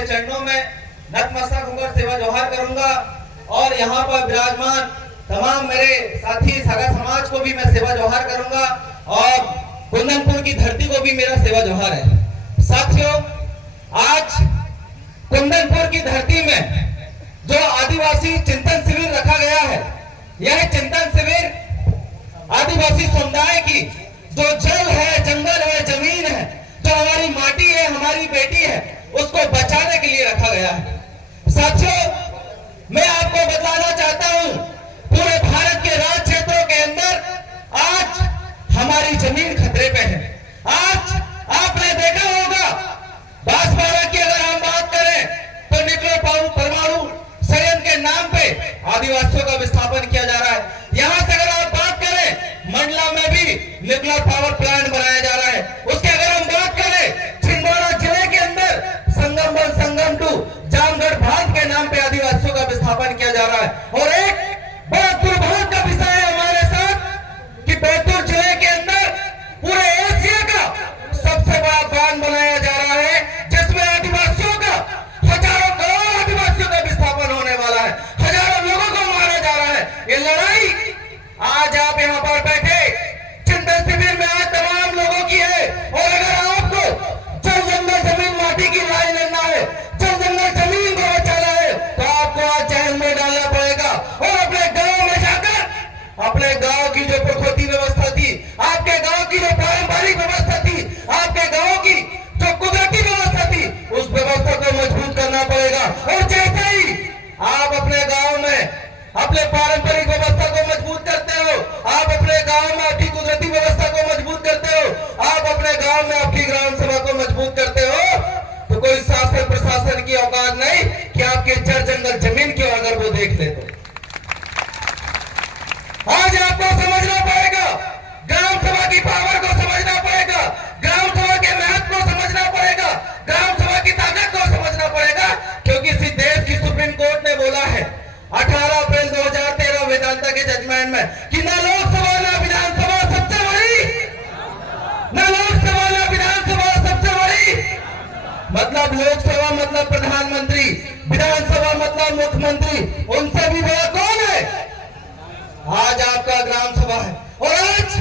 के चरणों में नतमस्तक होकर सेवा जोहार करूंगा और यहाँ पर विराजमान तमाम मेरे साथी सगा समाज को भी मैं सेवा जोहार करूंगा और कुंदनपुर की धरती को भी मेरा सेवा जोहार है। साथियों, आज कुंदनपुर की धरती में जो आदिवासी चिंतन शिविर रखा गया है, यह चिंतन शिविर आदिवासी समुदाय की जो जल है, जंगल है, जमीन है, जो हमारी माटी है, हमारी बेटी है, उसको बचाने के लिए रखा गया है। साथियों, मैं आपको बताना चाहता हूं, पूरे भारत के राज्य क्षेत्रों के अंदर आज हमारी जमीन खतरे पे है। आज आपने देखा होगा बांसवाड़ा की अगर हम बात करें तो न्यूक्लियर परमाणु संयंत्र के नाम पे आदिवासियों का विस्थापन किया जा रहा है। यहां से अगर आप बात करें मंडला में भी न्यूक्लियर पावर प्लांट बनाया जा रहा है। उसके अगर हम बात करें छिंदवाड़ा जिले के अंदर संगम 1 संगम 2 जामगढ़ भाग के नाम पे आदिवासियों का विस्थापन किया जा रहा है। और एक बड़ा दुर्भाग्य का विषय है हमारे साथ कि बैतूल जिले के अंदर पूरे एशिया का सबसे बड़ा बांध बनाया जा रहा है, जिसमें आदिवासियों का हजारों करोड़ आदिवासियों का विस्थापन होने वाला है, हजारों लोगों को मारा जा रहा है। ये लड़ाई आज आप यहाँ पर बैठे चिंतन शिविर में आज तमाम लोगों की है। और अगर आपको जल जंगल जमीन माटी की लड़ाई लड़ना है, जल जंगल जमीन को बचाना है, तो आपको आज जेल में डालना पड़ेगा और अपने गांव में जाकर अपने गांव की जो प्रकृति व्यवस्था थी, आपके गांव की जो पारंपरिक व्यवस्था थी, आपके गांव की जो कुदरती व्यवस्था थी, उस व्यवस्था को मजबूत करना पड़ेगा। और जैसे ही आप अपने गांव में अपने पारंपरिक व्यवस्था को मजबूत करते हो, आप अपने गांव में आपकी कुदरती व्यवस्था को मजबूत करते हो, आप अपने गांव में आपकी ग्राम सभा को मजबूत करते हो, तो कोई शासन प्रशासन की औकात नहीं कि आपके जल जंगल जमीन की अगर वो देख ले। तो आज आपको समझना पड़ेगा, ग्राम सभा की पावर को समझना पड़ेगा, ग्राम सभा के महत्व को समझना पड़ेगा, ग्राम सभा की ताकत को समझना पड़ेगा। क्योंकि इसी देश की सुप्रीम कोर्ट ने बोला है 18 अप्रैल 2013 वेदांता के जजमेंट में कि ना लोकसभा ना विधानसभा सबसे बड़ी, ना लोकसभा ना विधानसभा सबसे बड़ी। मतलब लोकसभा मतलब प्रधानमंत्री, विधानसभा मतलब मुख्यमंत्री, उनसे भी बड़ा कौन है? आज आपका ग्राम सभा है। और आज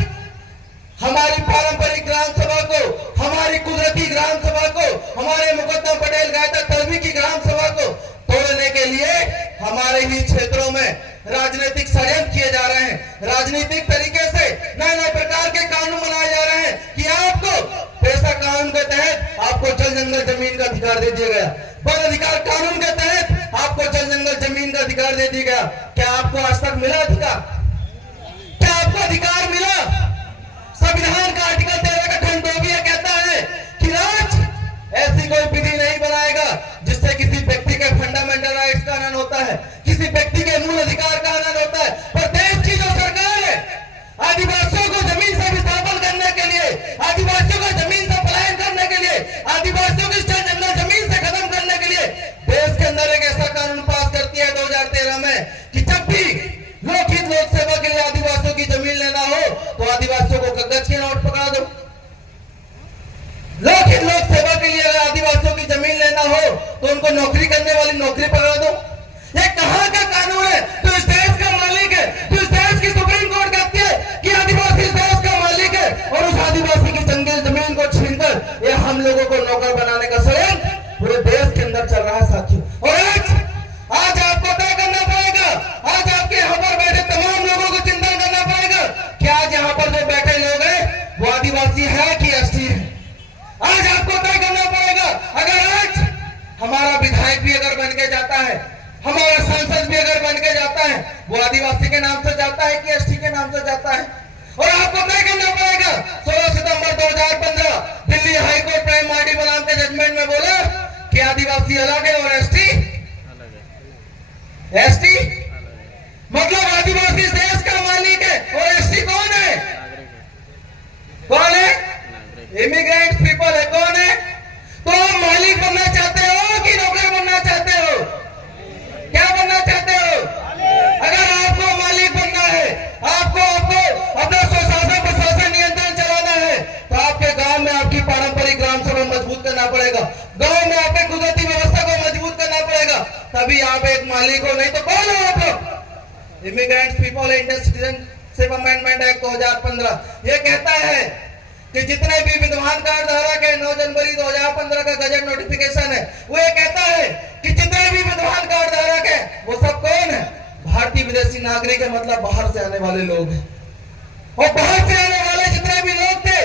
हमारी पारंपरिक ग्राम सभा को, हमारी कुदरती ग्राम सभा को, हमारे मुकद्दम पटेल गायता तलवी की ग्राम सभा को तोड़ने के लिए हमारे ही क्षेत्रों में राजनीतिक षड्यंत्र किए जा रहे हैं। राजनीतिक तरीके से नए नए प्रकार के कानून बनाए जा रहे हैं कि आपको पैसा कानून के तहत आपको जल जंगल जमीन का अधिकार दे दिया गया, वन अधिकार कानून के तहत आपको जल जंगल जमीन का अधिकार दे दिया गया। क्या आपको आज तक मिला अधिकार? क्या आपको अधिकार मिला? संविधान का आर्टिकल 13 का खंड 2 भी कहता है कि राज्य ऐसी कोई विधि नहीं बनाएगा जिससे किसी व्यक्ति के फंडामेंटल राइट्स का हनन होता है, किसी व्यक्ति के मूल अधिकार का हनन होता है। पर देश की जो सरकार है आदिवासियों को जमीन से विस्थापन करने के लिए, आदिवासियों को जमीन से पलायन करने के लिए, आदिवासियों की जंगल जमीन से खत्म करने के लिए देश के अंदर एक ऐसा कानून पास करती है 2013 में कि जब भी लोकहित लोक सेवा के लिए आदिवासियों की जमीन लेना हो तो आदिवासियों को कागज के नोट पकड़ा दो। लोकहित लोक सेवा के लिए अगर आदिवासियों की जमीन लेना हो तो उनको नौकरी करने वाली नौकरी पकड़ा दो। ये कहां का कानून है? तो इस देश का मालिक है, तो इस देश की सुप्रीम कोर्ट कहती है कि आदिवासी इस देश का मालिक है और उस आदिवासी की जंगल जमीन को छीनकर ये हम लोगों को नौकर बनाने का षड्यंत्र पूरे देश के अंदर चल रहा है साथियों। और आज आपको तय करना पड़ेगा, आज आपके यहाँ पर बैठे तमाम लोगों को चिंतन करना पड़ेगा कि आज यहाँ पर जो बैठे लोग हैं वो आदिवासी है कि एसटी है। आज आपको तय करना पड़ेगा। अगर आज हमारा विधायक भी अगर बन के जाता है, हमारा सांसद भी अगर बन के जाता है, वो आदिवासी के नाम से जाता है कि एसटी के नाम से जाता है? और आपको तय करना पड़ेगा। 16 सितंबर 2015 दिल्ली हाईकोर्ट प्राइम मार्डी बनाम के जजमेंट में बोला कि आदिवासी अलग है और एसटी मतलब आदिवासी देश का मालिक है और एसटी कौन है? कौन है? इमिग्रेंट पीपल है। कौन है? तो आप मालिक बनना चाहते हो कि नौकर बनना चाहते हो? क्या बनना चाहते हो? अगर आपको मालिक बनना है, आपको अपना स्वशासन प्रशासन नियंत्रण चलाना है, तो आपके गांव में आपकी पारंपरिक ग्राम सभा मजबूत करना पड़ेगा। गांव में आपके कुदरती व्यवस्था को तभी आप एक मालिक हो, नहीं तो कौन हो आप? Immigrants people Indian citizenship amendment act 2015 ये कहता है कि जितने भी विद्यमान कार्ड धारक है 9 जनवरी 2015 का गजट नोटिफिकेशन है, वो ये कहता है कि जितने भी विद्यमान कार्ड धारक है वो सब कौन है? भारतीय विदेशी नागरिक है, मतलब बाहर से आने वाले लोग हैं। और बाहर से आने वाले जितने भी लोग थे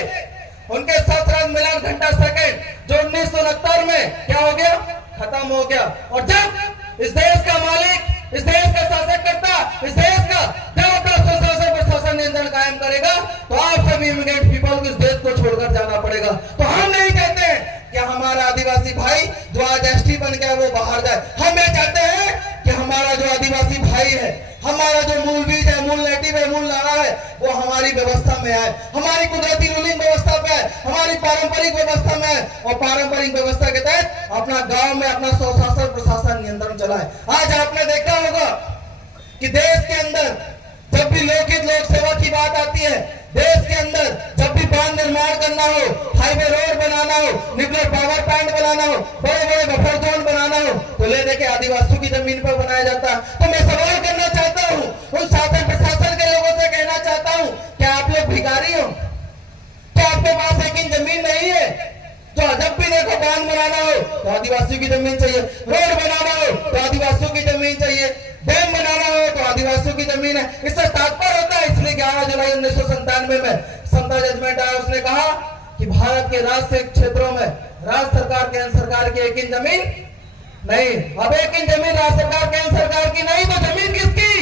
उनके सहस्राब्द मिलान घंटा सेकंड जो 1969 में क्या हो गया, खत्म हो गया। और जब इस देश का मालिक, इस देश का शासककर्ता, इस देश का जब अपना सुशासन प्रशासन नियंत्रण कायम करेगा तो आप सभी इमिग्रेंट पीपल को इस देश को छोड़कर जाना पड़ेगा। तो हम नहीं कहते कि हमारा आदिवासी भाई जो आज एसटी बन गया वो बाहर जाए। हम ये चाहते हैं कि हमारा जो आदिवासी भाई है, हमारा जो मूल बीज है, मूल नेटिव है, मूल नारा है, वो हमारी व्यवस्था में आए, हमारी कुदरती रूलिंग व्यवस्था पे आए, हमारी पारंपरिक व्यवस्था में आए और पारंपरिक व्यवस्था के तहत अपना गांव में अपना स्वशासन प्रशासन नियंत्रण चलाए। आज आपने देखा होगा कि देश के अंदर जब भी लोकहित लोक सेवा की बात आती है, देश के अंदर जब भी बांध निर्माण करना हो, हाईवे रोड बनाना हो, न्यूक्लियर पावर प्लांट बनाना हो, बड़े बड़े बफर जोन बनाना हो, तो ले देके आदिवासियों की जमीन पर बनाया जाता है। तो मैं सवाल करना चाहता हूँ, उन शासन प्रशासन के लोगों से कहना चाहता हूँ, क्या आप लोग भिखारी हो? क्या आपके पास एक इंच जमीन नहीं है? तो जब भी देखो बांध बनाना हो तो आदिवासियों की जमीन चाहिए, रोड बनाना हो तो आदिवासियों की जमीन चाहिए, डैम बनाना हो तो आदिवासियों की जमीन है। इससे तात्पर्य होता है, इसलिए 11 जुलाई 1997 में समता जजमेंट आया, उसने कहा कि भारत के राज्य क्षेत्रों में राज्य सरकार केंद्र सरकार की एक इंच जमीन नहीं। अब एक इंच जमीन राज्य सरकार केंद्र सरकार की नहीं तो जमीन किसकी?